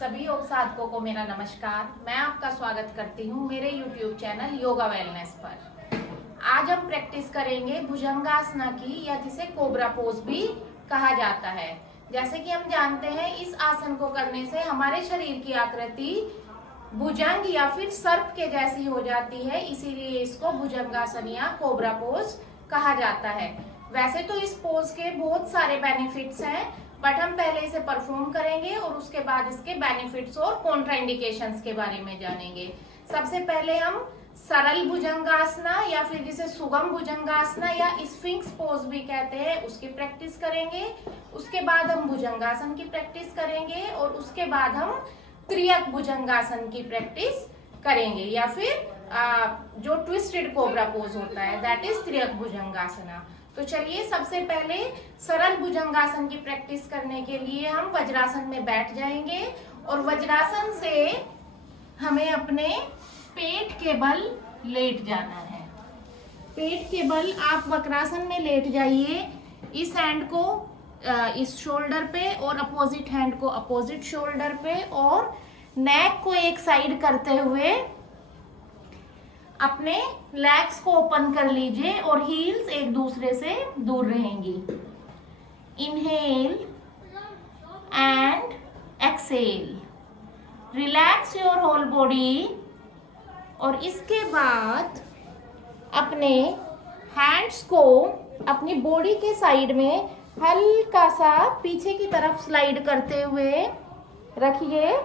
सभी योग साधकों को मेरा नमस्कार। मैं आपका स्वागत करती हूँ मेरे YouTube चैनल योगा वेलनेस पर। आज हम प्रैक्टिस करेंगे भुजंगासना की, या जिसे कोबरा पोज भी कहा जाता है। जैसे कि हम जानते हैं, इस आसन को करने से हमारे शरीर की आकृति भुजंग या फिर सर्प के जैसी हो जाती है, इसीलिए इसको भुजंगासन या कोबरा पोज कहा जाता है। वैसे तो इस पोज के बहुत सारे बेनिफिट्स हैं, बट हम पहले इसे परफॉर्म करेंगे और उसके बाद इसके बेनिफिट्स और कॉन्ट्राइंडिकेशंस के बारे में जानेंगे। सबसे पहले हम सरल भुजंगासना या फिर जिसे सुगम भुजंगासना या स्फिंक्स पोज भी कहते हैं, उसकी प्रैक्टिस करेंगे। उसके बाद हम भुजंगासन की प्रैक्टिस करेंगे और उसके बाद हम त्रियक भुजंगासन की प्रैक्टिस करेंगे, या फिर जो ट्विस्टेड कोबरा पोज होता है, दैट इज त्रियक भुजंगासना। तो चलिए, सबसे पहले सरल भुजंगासन की प्रैक्टिस करने के लिए हम वज्रासन में बैठ जाएंगे और वज्रासन से हमें अपने पेट के बल लेट जाना है। पेट के बल आप वक्रासन में लेट जाइए। इस हैंड को इस शोल्डर पे और अपोजिट हैंड को अपोजिट शोल्डर पे, और नेक को एक साइड करते हुए अपने लेग्स को ओपन कर लीजिए और हील्स एक दूसरे से दूर रहेंगी। Inhale and exhale, relax your whole body. और इसके बाद अपने हैंड्स को अपनी बॉडी के साइड में हल्का सा पीछे की तरफ स्लाइड करते हुए रखिए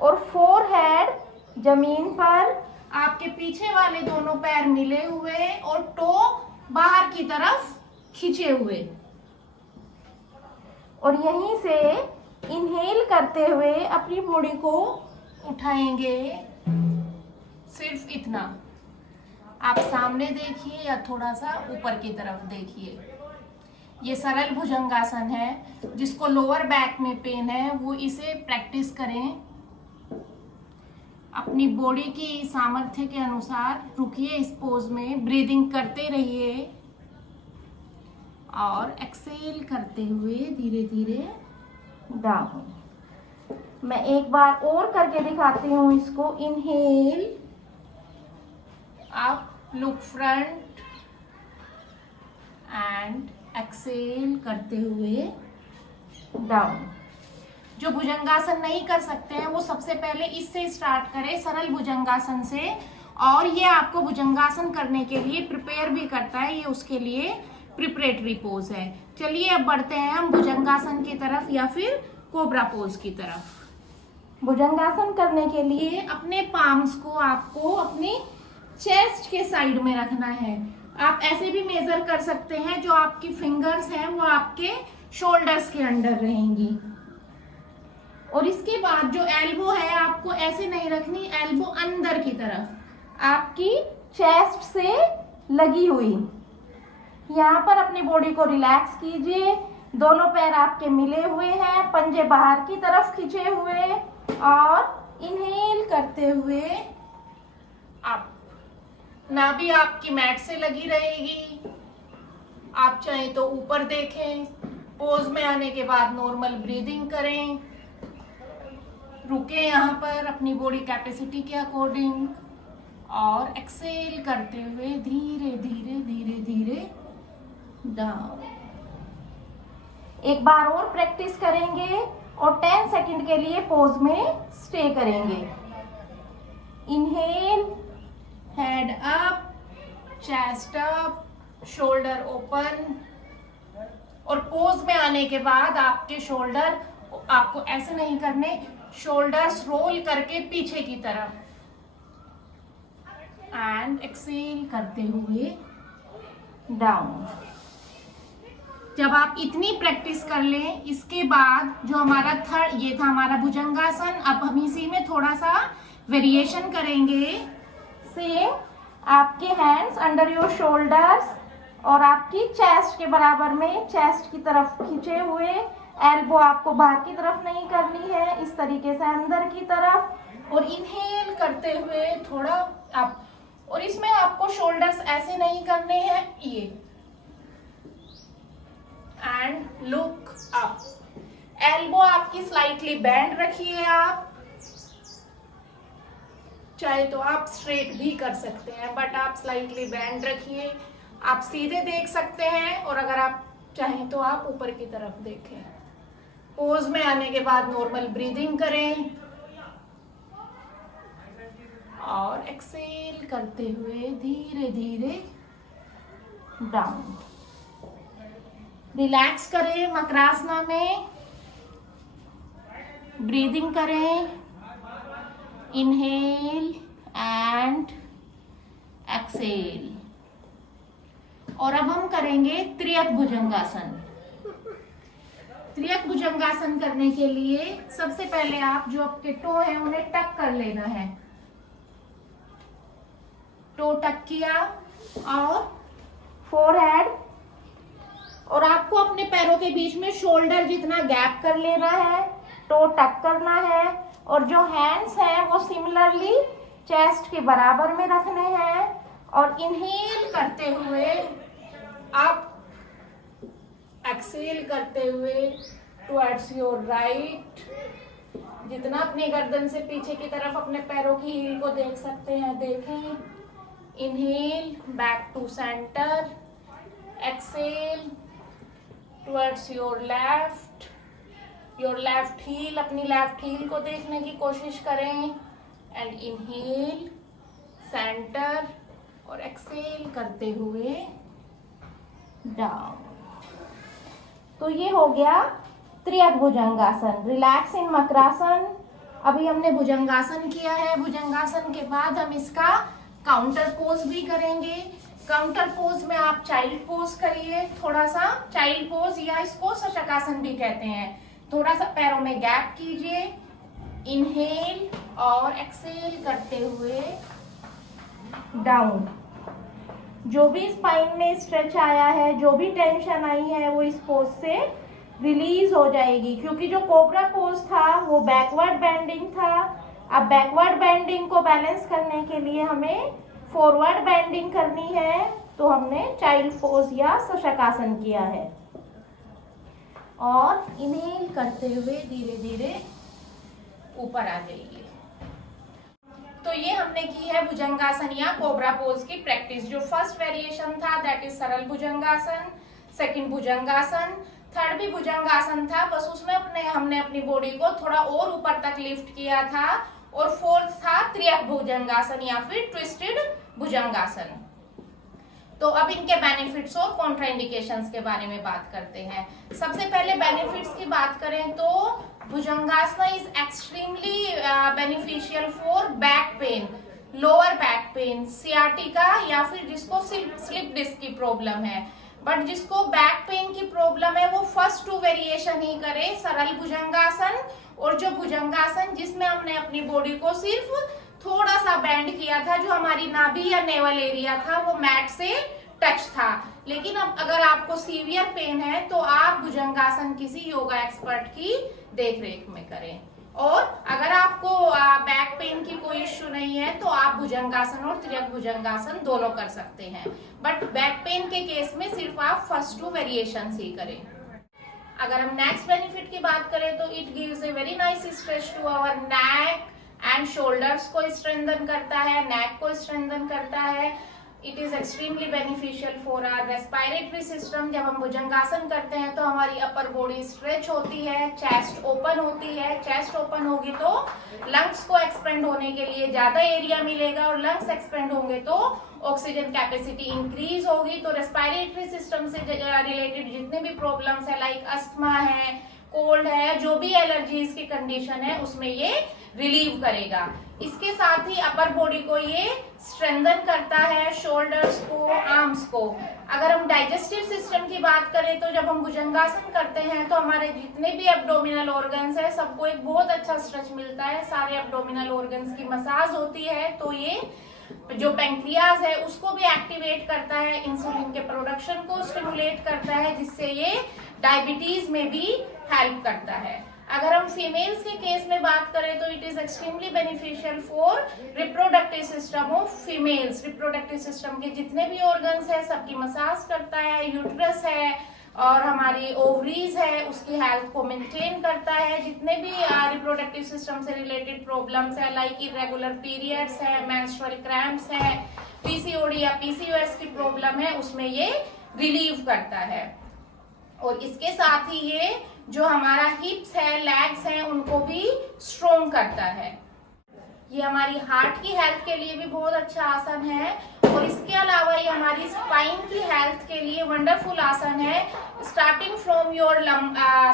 और फोरहेड जमीन पर, आपके पीछे वाले दोनों पैर मिले हुए और टो बाहर की तरफ खींचे हुए। और यहीं से इनहेल करते हुए अपनी बॉडी को उठाएंगे। सिर्फ इतना। आप सामने देखिए या थोड़ा सा ऊपर की तरफ देखिए। ये सरल भुजंगासन है। जिसको लोअर बैक में पेन है वो इसे प्रैक्टिस करें। अपनी बॉडी की सामर्थ्य के अनुसार रुकिए इस पोज में, ब्रीदिंग करते रहिए और एक्सेल करते हुए धीरे धीरे डाउन। मैं एक बार और करके दिखाती हूँ इसको। Inhale, up, look front and exhale करते हुए डाउन। जो भुजंगासन नहीं कर सकते हैं वो सबसे पहले इससे स्टार्ट करें, सरल भुजंगासन से, और ये आपको भुजंगासन करने के लिए प्रिपेयर भी करता है। ये उसके लिए प्रिपरेटरी पोज है। चलिए अब बढ़ते हैं हम भुजंगासन की तरफ या फिर कोबरा पोज की तरफ। भुजंगासन करने के लिए अपने पाम्स को आपको अपनी चेस्ट के साइड में रखना है। आप ऐसे भी मेजर कर सकते हैं, जो आपकी फिंगर्स हैं वो आपके शोल्डर्स के अंडर रहेंगी। और इसके बाद जो एल्बो है आपको ऐसे नहीं रखनी, एल्बो अंदर की तरफ आपकी चेस्ट से लगी हुई। यहाँ पर अपनी बॉडी को रिलैक्स कीजिए। दोनों पैर आपके मिले हुए हैं, पंजे बाहर की तरफ खींचे हुए, और इनहेल करते हुए अप। नाभि आपकी मैट से लगी रहेगी। आप चाहें तो ऊपर देखें। पोज में आने के बाद नॉर्मल ब्रीदिंग करें। रुके यहाँ पर अपनी बॉडी कैपेसिटी के अकॉर्डिंग, और एक्सेल करते हुए धीरे धीरे धीरे धीरे डाउन। एक बार और प्रैक्टिस करेंगे और 10 सेकंड के लिए पोज में स्टे करेंगे। Inhale, head up, chest up, shoulder open. और पोज में आने के बाद आपके शोल्डर आपको ऐसे नहीं करने, शोल्डर्स रोल करके पीछे की तरफ, एंड एक्सेल करते हुए डाउन। जब आप इतनी प्रैक्टिस कर लें, इसके बाद जो हमारा ये था हमारा भुजंगासन। अब हम इसी में थोड़ा सा वेरिएशन करेंगे। सेम, आपके हैंड्स अंडर योर शोल्डर्स और आपकी चेस्ट के बराबर में, चेस्ट की तरफ खींचे हुए। एल्बो आपको बाहर की तरफ नहीं करनी है, इस तरीके से अंदर की तरफ। और इनहेल करते हुए थोड़ा अप, और इसमें आपको शोल्डर्स ऐसे नहीं करने हैं, ये, एंड लुक अप। एल्बो आपकी स्लाइटली बेंड रखिए आप, चाहे तो आप स्ट्रेट भी कर सकते हैं, बट आप स्लाइटली बैंड रखिए। आप सीधे देख सकते हैं, और अगर आप चाहें तो आप ऊपर की तरफ देखें। पोज में आने के बाद नॉर्मल ब्रीदिंग करें और एक्सेल करते हुए धीरे धीरे डाउन। रिलैक्स करें मकरासना में, ब्रीदिंग करें, इनहेल एंड एक्सेल। और अब हम करेंगे त्रियक भुजंगासन। त्रियक भुजंगासन करने के लिए सबसे पहले आप जो आपके टो है उन्हें टक कर लेना है। टो टक किया और फोरहेड, और आपको अपने पैरों के बीच में शोल्डर जितना गैप कर लेना है, टो टक करना है, और जो हैंड्स हैं वो सिमिलरली चेस्ट के बराबर में रखने हैं। और इनहेल करते हुए आप एक्सेल करते हुए टुवर्ड्स योर राइट, जितना अपनी गर्दन से पीछे की तरफ अपने पैरों की हील को देख सकते हैं देखें। Inhale back to centre, exhale towards your left, your left heel, अपनी लेफ्ट हील को देखने की कोशिश करें। एंड इनहेल सेंटर और एक्सेल करते हुए डाउन। तो ये हो गया त्रियक भुजंगासन। Relax in makarasana. अभी हमने भुजंगासन किया है। भुजंगासन के बाद हम इसका काउंटर पोज भी करेंगे। काउंटर पोज में आप चाइल्ड पोज करिए, थोड़ा सा चाइल्ड पोज, या इसको शशकासन भी कहते हैं। थोड़ा सा पैरों में गैप कीजिए, इनहेल और एक्सेल करते हुए डाउन। जो भी स्पाइन में स्ट्रेच आया है, जो भी टेंशन आई है, वो इस पोज से रिलीज हो जाएगी, क्योंकि जो कोबरा पोज था वो बैकवर्ड बेंडिंग था। अब बैकवर्ड बेंडिंग को बैलेंस करने के लिए हमें फॉरवर्ड बेंडिंग करनी है, तो हमने चाइल्ड पोज या शशकासन किया है। और इनहेल करते हुए धीरे धीरे ऊपर आ जाइए। तो ये हमने की है भुजंगासन या कोबरा पोज की प्रैक्टिस। जो फर्स्ट वेरिएशन था दैट इज सरल भुजंगासन, सेकंड भुजंगासन, थर्ड भी भुजंगासन था, बस उसमें हमने अपनी बॉडी को थोड़ा और ऊपर तक लिफ्ट किया था। और फोर्थ था त्रियक भुजंगासन या फिर ट्विस्टेड भुजंगासन। तो अब इनके बेनिफिट्स और कॉन्ट्राइंडिकेशंस के बारे में बात करते हैं। सबसे पहले बेनिफिट्स की बात करें तो Bhujangasana is extremely beneficial for back pain, lower back pain, sciatica, या फिर जिसको स्लिप डिस्क की प्रॉब्लम है। बट जिसको बैक पेन की प्रॉब्लम है वो फर्स्ट टू वेरिएशन ही करे, सरल भुजंगासन और जो भुजंगासन जिसमें हमने अपनी बॉडी को सिर्फ थोड़ा सा बैंड किया था, जो हमारी नाभि या नेवल एरिया था वो मैट से टच था। लेकिन अब अगर आपको सीवियर पेन है तो आप भुजंगासन किसी योगा एक्सपर्ट की देखरेख में करें। और अगर आपको बैक पेन की कोई इश्यू नहीं है तो आप भुजंगासन और त्रियक भुजंगासन दोनों कर सकते हैं। बट बैक पेन के केस में सिर्फ आप फर्स्ट टू वेरिएशंस ही करें। अगर हम नेक्स्ट बेनिफिट की बात करें तो it gives a very nice stretch to our neck and shoulders को स्ट्रेंथन करता है, नेक को स्ट्रेंथन करता है। It is extremely beneficial for our respiratory system. जब हम भुजंगासन करते हैं तो हमारी अपर बॉडी स्ट्रेच होती है, चेस्ट ओपन होती है। चेस्ट ओपन होगी तो लंग्स को एक्सपेंड होने के लिए ज्यादा एरिया मिलेगा, और लंग्स एक्सपेंड होंगे तो ऑक्सीजन कैपेसिटी इंक्रीज होगी। तो रेस्पिरेटरी सिस्टम से रिलेटेड जितने भी प्रॉब्लम्स है, लाइक अस्थमा है, कोल्ड है, जो भी एलर्जीज की कंडीशन है, उसमें ये रिलीव करेगा। इसके साथ ही अपर बॉडी को ये स्ट्रेंथन करता है, शोल्डर्स को, आर्म्स को। अगर हम डाइजेस्टिव सिस्टम की बात करें तो जब हम भुजंगासन करते हैं तो हमारे जितने भी एब्डोमिनल ऑर्गन्स है सबको एक बहुत अच्छा स्ट्रेच मिलता है। सारे एब्डोमिनल ऑर्गन्स की मसाज होती है, तो ये जो पैंक्रियाज है उसको भी एक्टिवेट करता है, इंसुलिन के प्रोडक्शन को स्टिमुलेट करता है, जिससे ये डायबिटीज में भी हेल्प करता है। अगर हम फीमेल्स के केस में बात करें तो it is extremely beneficial for reproductive system of females. Reproductive system के जितने भी ऑर्गन्स है सबकी मसाज करता है, यूट्रस है, और हमारी ओवरीज है उसकी हेल्थ को मेंटेन करता है। जितने भी रिप्रोडक्टिव सिस्टम से रिलेटेड प्रॉब्लम्स है, लाइक इरेगुलर पीरियड्स है, मेंस्ट्रुअल क्रैम्प्स है, पीसीओडी या पीसीओएस की प्रॉब्लम है, उसमें ये रिलीव करता है। और इसके साथ ही ये जो हमारा हिप्स है, लेग्स हैं, उनको भी स्ट्रोंग करता है। ये हमारी हार्ट की हेल्थ के लिए भी बहुत अच्छा आसन है। और इसके अलावा ये हमारी स्पाइन की हेल्थ के लिए वंडरफुल आसन है। Starting from your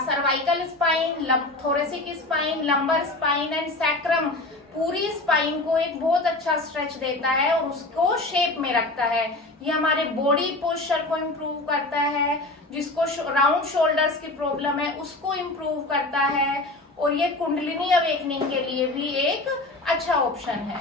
cervical spine, thoracic spine, lumbar spine and sacrum, पूरी स्पाइन को एक बहुत अच्छा स्ट्रेच देता है और उसको शेप में रखता है। ये हमारे बॉडी पोस्चर को इम्प्रूव करता है, जिसको राउंड शोल्डर्स की प्रॉब्लम है उसको इम्प्रूव करता है। और ये कुंडलिनी अवेकनिंग के लिए भी एक अच्छा ऑप्शन है।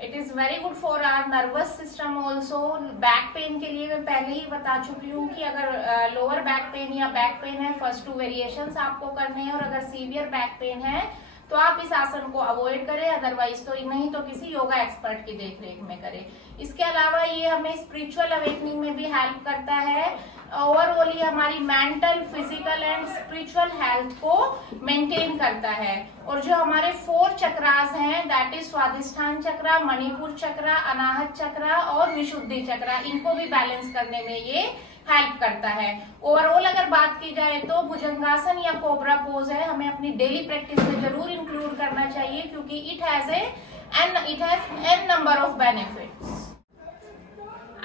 It is very good for our nervous system also. Back pain के लिए मैं पहले ही बता चुकी हूँ कि अगर लोअर बैक पेन या बैक पेन है, फर्स्ट 2 वेरिएशंस आपको करने हैं। और अगर सीवियर बैक पेन है तो आप इस आसन को अवॉइड करें, अदरवाइज तो नहीं तो किसी योगा एक्सपर्ट की देखरेख में करें। इसके अलावा ये हमें स्पिरिचुअल अवेकनिंग में भी हेल्प करता है। ओवरऑल ये हमारी mental, physical and spiritual health को मेंटेन करता है। और जो हमारे 4 चक्रास हैं, दैट इज स्वादिष्ठान चक्र, मणिपुर चक्र, अनाहत चक्र और विशुद्धि चक्र, इनको भी बैलेंस करने में ये हेल्प करता है। ओवरऑल अगर बात की जाए तो भुजंगासन या कोबरा पोज है, हमें अपनी डेली प्रैक्टिस में जरूर इंक्लूड करना चाहिए, क्योंकि it has an number of benefits.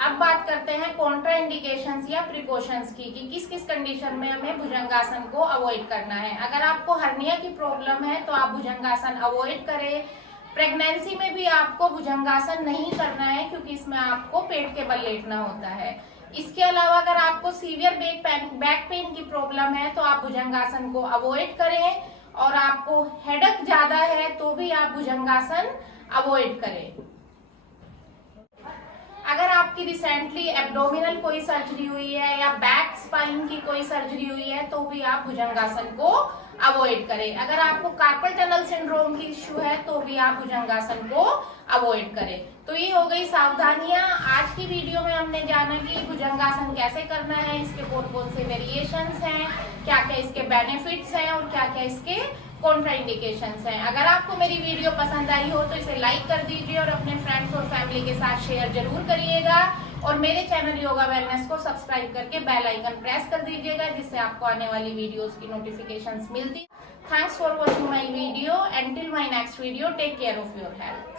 अब बात करते हैं कॉन्ट्रा इंडिकेशंस या प्रिकॉशंस की, कि किस किस कंडीशन में हमें भुजंगासन को अवॉइड करना है। अगर आपको हर्निया की प्रॉब्लम है तो आप भुजंगासन अवॉइड करें। प्रेगनेंसी में भी आपको भुजंगासन नहीं करना है, क्योंकि इसमें आपको पेट के बल लेटना होता है। इसके अलावा अगर आपको सीवियर बैक पेन की प्रॉब्लम है तो आप भुजंगासन को अवॉइड करें। और आपको हेडेक ज्यादा है तो भी आप भुजंगासन अवॉइड करें। अगर आपकी रिसेंटली एब्डोमिनल कोई सर्जरी हुई है या बैक स्पाइन की कोई सर्जरी हुई है तो भी आप भुजंगासन को अवॉइड करें। अगर आपको कार्पल टनल सिंड्रोम की इश्यू है तो भी आप भुजंगासन को अवॉइड करें। तो ये हो गई सावधानियां। आज की वीडियो में हमने जाना कि भुजंगासन कैसे करना है, इसके कौन कौन से वेरिएशंस हैं, क्या क्या इसके बेनिफिट्स हैं और क्या क्या इसके कॉन्ट्रा इंडिकेशंस हैं। अगर आपको मेरी वीडियो पसंद आई हो तो इसे लाइक कर दीजिए और अपने फ्रेंड्स और फैमिली के साथ शेयर जरूर करिएगा। और मेरे चैनल योगा वेलनेस को सब्सक्राइब करके बेल आइकन प्रेस कर दीजिएगा, जिससे आपको आने वाली वीडियोस की नोटिफिकेशंस मिलती। Thanks for watching my video. Until my next video, take care of your health.